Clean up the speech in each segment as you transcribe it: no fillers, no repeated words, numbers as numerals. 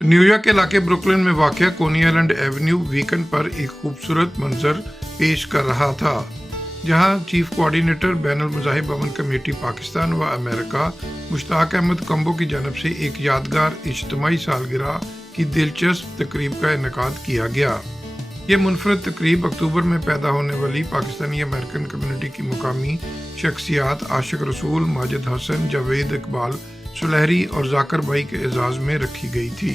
New York के इलाके Brooklyn में वाक़या कोनी आइलैंड एवेन्यू वीकेंड पर एक खूबसूरत मंजर पेश कर रहा था, जहां चीफ कोऑर्डिनेटर बैनुल मज़ाहिब अमन कमेटी पाकिस्तान व अमेरिका मुश्ताक अहमद कम्बो की जानब से एक यादगार इज्तिमाई सालगिरह की दिलचस्प तकरीब का इनेकाद किया गया। ये मुनफरद तकरीब अक्टूबर में पैदा होने वाली पाकिस्तानी अमेरिकन कम्युनिटी की मुकामी शख्सियात आशिक रसूल, माजिद हसन, जावेद इकबाल, सुलहरी और जाकर भाई के एजाज़ में रखी गई थी।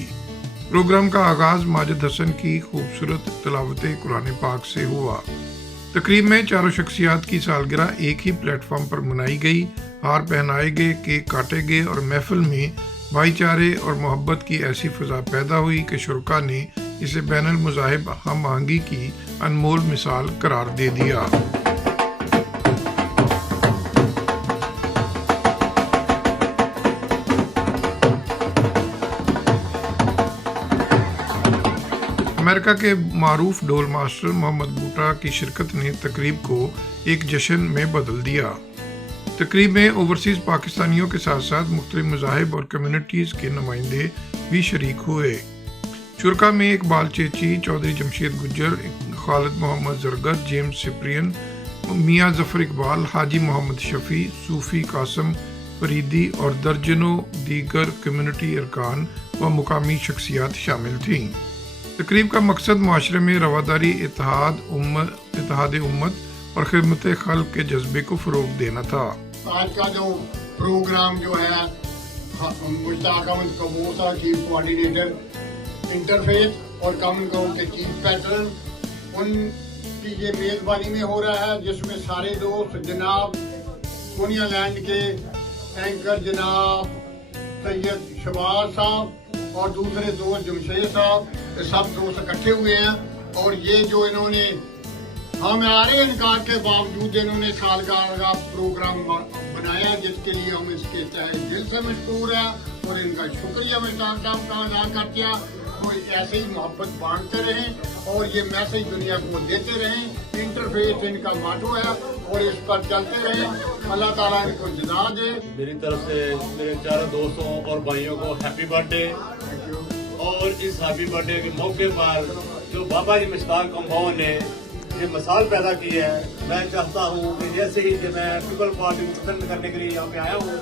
प्रोग्राम का आगाज़ माजिद हसन की खूबसूरत तिलावत कुरान पाक से हुआ। तकरीब में चारों शख्सियात की सालगिरह एक ही प्लेटफॉर्म पर मनाई गई, हार पहनाए गए, केक काटे गए और महफिल में भाईचारे और मोहब्बत की ऐसी फ़ज़ा पैदा हुई कि शुरका ने इसे बैनुल मज़ाहिब हम आहंगी की अनमोल मिसाल करार दे दिया। अमेरिका के मारूफ डोल मास्टर मोहम्मद बूटा की शिरकत ने तकरीब को एक जश्न में बदल दिया। तकरीब में ओवरसीज़ पाकिस्तानियों के साथ साथ मुख्तलिफ मज़ाहिब और कम्युनिटीज़ के नुमाइंदे भी शरीक हुए। शुरका में इकबाल चेची, चौधरी जमशेद गुज्जर, खालिद मोहम्मद जरगत, जेम्स सिप्रियन, मियाँ जफर इकबाल, हाजी मोहम्मद शफी, सूफी कासम फरीदी और दर्जनों दीगर कम्युनिटी अरकान व मुकामी शख्सियात शामिल थीं। तकरीब का मकसद माशरे में रवादारी, इत्तेहाद उम्मत और खिदमत खल्क के जज्बे को फ़रोग़ देना था। आज का जो प्रोग्राम जो है मुश्ताक अहमद कम्बो साहब चीफ कोऑर्डिनेटर इंटरफेथ और कॉमन काउंसिल के चीफ पैटर्न, उनकी ये मेज़बानी में हो रहा है, जिसमें सारे दोस्त जनाब कोनी आइलैंड के एंकर जनाब सैयद शबाज साहब और दूसरे दोस्त जमशेद साहब, सब दोस्त इकट्ठे हुए हैं। और ये जो इन्होंने हमारे इनकार के बावजूद इन्होंने सालगिरह का प्रोग्राम बनाया, जिसके लिए हम इसके तहे दिल से मशकूर है और इनका शुक्रिया मुश्ताक साहब का अदा करते हैं। तो ऐसे ही मोहब्बत बांटते रहें और ये मैसेज दुनिया को देते रहें। इंटरफेथ इनका माटो है और इस पर चलते रहें। अल्लाह ताला इनको जज़ा दे। मेरी तरफ से मेरे चारों दोस्तों और भाइयों को हैप्पी बर्थडे। और इस हैप्पी बर्थडे के मौके पर जो बाबा जी मुश्ताक कम्बो ने ये मिसाल पैदा की है, मैं चाहता हूँ कि जैसे ही कि मैं पीपल पार्टी को पसंद करने के लिए यहाँ पे आया हूँ,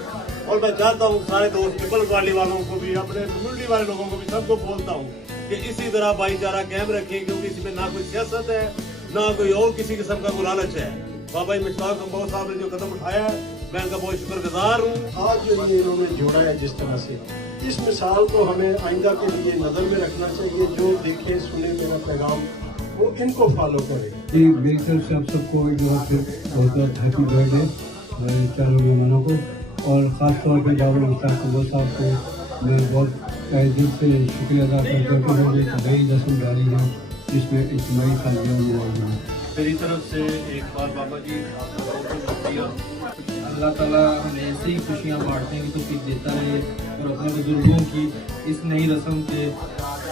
और मैं चाहता हूँ सारे दोस्त पीपल पार्टी वालों को भी, अपने कम्युनिटी वाले लोगों को भी, सबको बोलता हूँ कि इसी तरह भाईचारा कायम रखें, क्योंकि इसमें ना कोई सियासत है ना कोई और किसी किस्म का कोई लालच है। बाबा जी मुश्ताक कम्बो साहब ने जो कदम उठाया है, मैं इनका बहुत शुक्रगुजार हूँ। आज जो ये इन्होंने जोड़ा है जिस तरह से, इस मिसाल को हमें आइंदा के लिए नज़र में रखना चाहिए। जो देखे सुने मेरा पैगाम वो इनको फॉलो करे। जी बिल्कुल, आप सबको एक बार फिर बहुत बहुत हैप्पी बर्थडे चारों मेहमानों को, और ख़ास तौर पर बाबा मुश्ताक कम्बो साहब को मैं बहुत तहे दिल से शुक्रिया अदा करता हूँ कि उन्होंने नई रस्म डाली है जिसमें इज्तिमाई सालगिरह मनाई है। मेरी तरफ से एक बार बाबा जी आपका बहुत बहुत शुक्रिया। अल्लाह ताला हमें ऐसे ही खुशियाँ बांटने की तौफीक देता रहे और अपने बुजुर्गों की इस नई रस्म के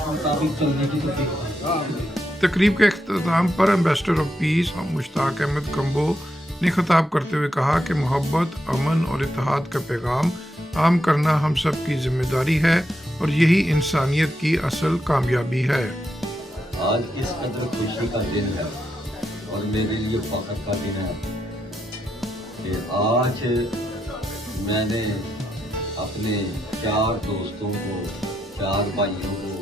मुताबिक चलने की तौफीक देता। तकरीब के अख्ताम पर ambassador of peace Mushtaq Ahmed Kamboh ने खिताब करते हुए कहा कि मोहब्बत, अमन और इत्तेहाद का पैगाम आम करना हम सब की जिम्मेदारी है और यही इंसानियत की असल कामयाबी है। आज इस कदर खुशी का दिन है और मेरे लिए फख्र का दिन है कि आज मैंने अपने चार दोस्तों को, चार भाइयों को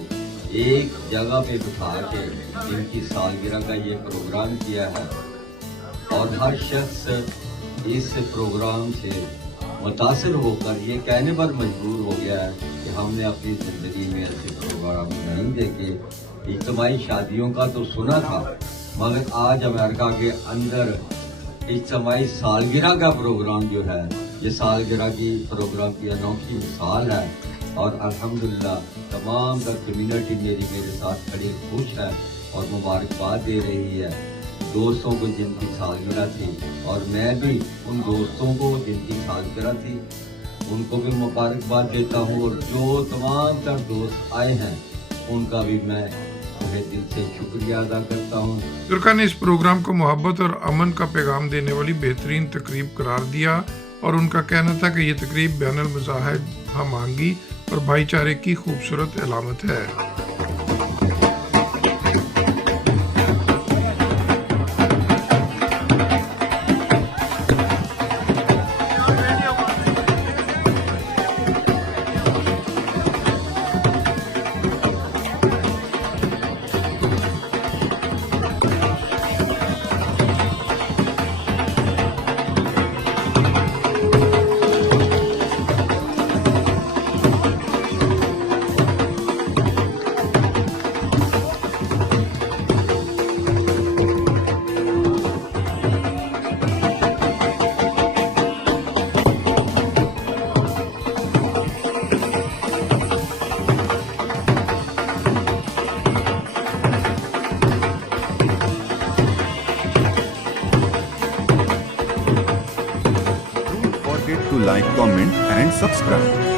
एक जगह पे बिठा के इनकी सालगिरह का ये प्रोग्राम किया है, और हर शख्स इस प्रोग्राम से मुतासिर होकर ये कहने पर मजबूर हो गया है कि हमने अपनी ज़िंदगी में ऐसे प्रोग्राम नहीं देखे। इज्तिमाई शादियों का तो सुना था, मगर आज अमेरिका के अंदर इज्तिमाई सालगिरह का प्रोग्राम जो है, ये सालगिरह की प्रोग्राम की अनोखी मिसाल है। और अल्हम्दुलिल्लाह तमाम का कम्युनिटी मेरे साथ खड़ी खुश है और मुबारकबाद दे रही है दोस्तों को जिनकी सालगिरह थी, और मैं भी उन दोस्तों को जिनकी सालगिरह थी उनको भी मुबारकबाद देता हूँ। और जो तमाम तर दोस्त आए हैं उनका भी मैं दिल से शुक्रिया अदा करता हूँ। शुरका ने इस प्रोग्राम को मोहब्बत और अमन का पैगाम देने वाली बेहतरीन तकरीब करार दिया और उनका कहना था कि ये तकरीब बैनुल मज़ाहिब हम आहंगी और भाईचारे की खूबसूरत अलामत है। Don't forget to like, comment and subscribe.